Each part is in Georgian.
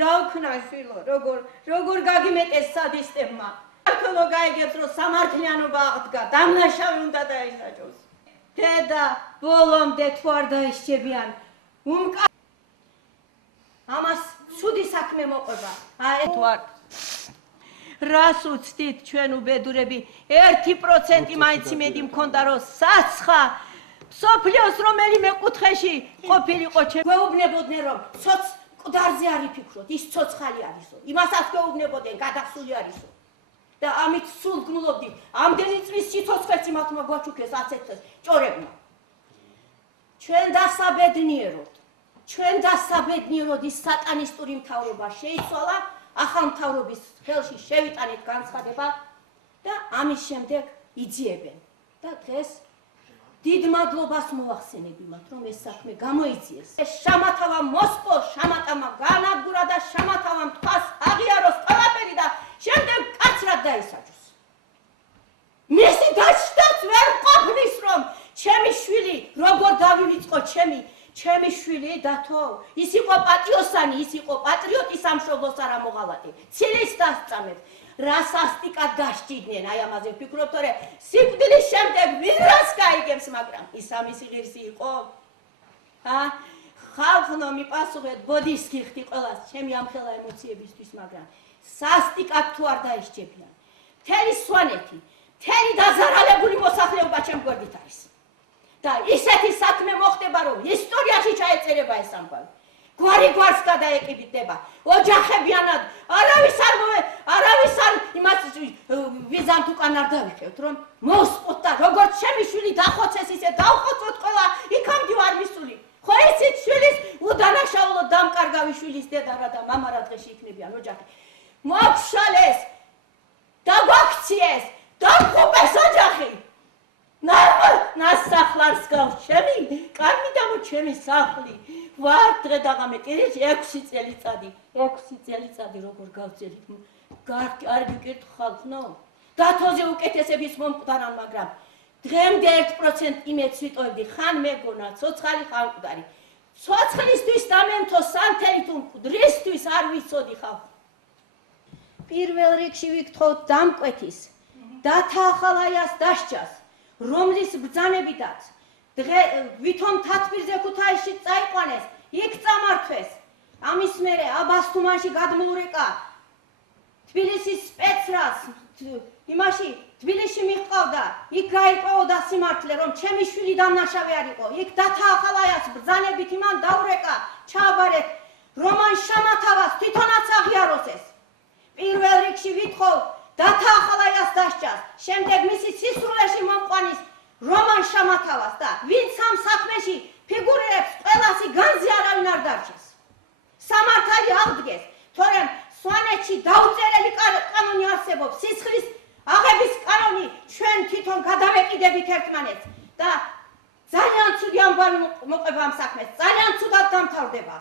რა ვქნა შვილო, როგორ გაგიმეტეს სადისტებმა. საქართველო გაიგებს, რომ სამართლიანობა აღდგა, დამნაშავე უნდა დაისაჯოს. დედა, ბოლომდე თუ არ დაისჯებიან, ამას ცუდი საქმე მოყვება. თუ არ რას უცდით ჩვენ უბედურები 1% მაინც იმედი მქონდა რომ საცხა მსოფლიოს რომელიმე კუთხეში ყოფილიყო ჩვენ გვეუბნებოდნენ რომ ცოც მკვდარზე არ იფიქროთ ის ცოცხალი არისო იმასაც გვეუბნებოდნენ გადახსული არისო და ამით სულ გნულობდით ამდენი წლის სიცოცხლეც იმათმა გვაჩუქეს აცეთეს ჭორებმა ჩვენ დასაბედნიეროდ ის სატანისტური მთავრობა შეიცვალა ახალ მთავრობის ხელში შევიტანეთ განცხადება და ამის შემდეგ იძიებენ და დღეს დიდ მადლობას მოვახსენებ იმათ რომ ეს საქმე გამოიწიეს ეს შამათავა მოსპო შამატამა განადგურა და შამათავამ თვას აღიაროს ყველაფერი და შემდეგ კაცრად დაისაჯოს მისი დაჭდაც ვერ ყოფნის რომ ჩემი შვილი როგორ დავივიწყო ჩემი შვილი დათო ის იყო პატიოსანი ის იყო პატრიოტი სამშობლოს არ ამოღალატე ცილის დასწამეთ რა სასტიკად გაშჭიდნენ აი ამაზე ვფიქრობ თორე სიკვდილის შემდეგ ვინ რას გაიგებს მაგრამ ის ამისი ღირსი იყო ხალხო მიპასუხეთ ბოდის გიხდი ყველას ჩემი ამხელა ემოციებისთვის მაგრამ სასტიკად თუ არ დაისჯებიან მთელი სვანეთი მთელი დაზარალებული მოსახლეობა ჩემ გვერდით არის და ისეთი საქმე მოხდება რომ ისტორიაში ჩაეწერება ეს ამბავი გვარი გვარს გადაეკიდდება ოჯახებიანად არავის არ იმას ვიზანთ უკან არ დავიხევთ რომ მოსყოთ და როგორც ჩემი შვილი დახოცეს ისე დავხოცოთ ყველა იქამდე არ მისული ხო ისიც შვილის უდანაშაულო დამკარგავი შვილის დედა რა და მამა რა დღეში იქნებიან ოჯახი მოგშალეს და გვაქციეს დამხუპეს ოჯახი ნასახლარს გავს ჩემი კარმიდამო ჩემი სახლი ვარ დღე დაღამეტირეს 6 წელიწადი როგორ გავწელით არ გიკერთ ხალხნო დათოზე უკეთესების მომკვდარან მაგრამ დღემდე 1% იმედს ვიტოვებდი ხან მეგონა ცოცხალი ხან მკვდარი ცოცხლისთვის დამენთო სანთელი თუ მკვდრისთვის არ ვიცოდი ხალხ პირველ რიგში ვიკითხოთ დამკვეთის დათა ახალაიას დასჯას რომლის ბრძანებითაც ვითომ თათბირზე ქუთაისში წაიყვანეს იქ წამართვეს ამის მერე აბასთუმანში გადმოურეკა თბილისის სპეცრას იმაში თბილისში მიჰყავდა იქ გაიპოვდა სიმართლე რომ ჩემი შვილი დამნაშავე არ იყო იქ დათა ახალაიას ბრძანებით იმან დაურეკა ჩააბარეთ რომან შამათავას თვითონაც აღიაროს ეს პირველ რიგში ვითხოვ დათა ახალაიას დასჯას შემდეგ მისი სისრულეში მომყვანის რომან შამათავას და ვინც ამ საქმეში ფიგურირებს ყველასი განზე არავინ არ დარჩეს სამართალი აღდგეს თორემ სვანეთში დაუწერელი კანონი არსებობს სისხლის აღების კანონი ჩვენ თვითონ გადავეკიდებით ერთმანეთს და ძალიან ცუდი ამბავი მოყვება ამ საქმეს ძალიან ცუდად დამთავრდება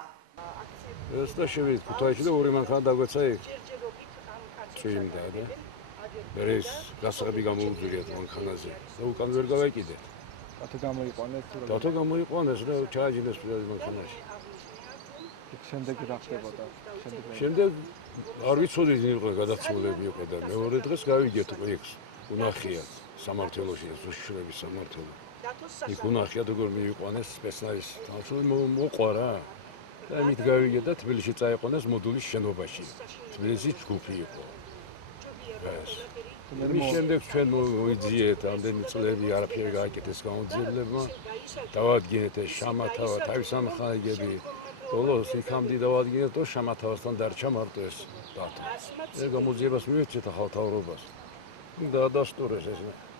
ეს და შევიდეთ ქუთაისში და ორი მანქანა დაგვეცა იქ წვიმდა და ეს გასაღები გამოუძვირიათ მანქანაზე და უკან ვერ გავეკიდეთ დათო გამოიყვანეს რა ჩააჯინეს მანქანაში შემდეგ რა ხდებოდა შემდეგ არ ვიცოდი იყო გადაცემულები იყო და მეორე დღეს გავიგეთ უკვე იქ უნახია სამართლოში ზუსტშრების სამართლო იქ უნახია როგორ მიიყვანეს სპეცნალის თავშე მოყვა რა და ამით გავიგეთ და თბილისში წაიყვანეს მოდულის შენობაში თბილისის ჯგუფი იყო ეს მის შემდეგ ჩვენ მოიძიეთ ამდენი წლები არაფერი გააკეთეს გამოძიებლებმა დავადგინეთ ეს შამათავა თავის ამხანაგები ბოლოს იქამდე დავადგინეთ და შამათავასთან დარჩა მარტო ეს დათო ეს გამოძიებას მივეცეთ ახალ თავრობას და დასტურეს ეს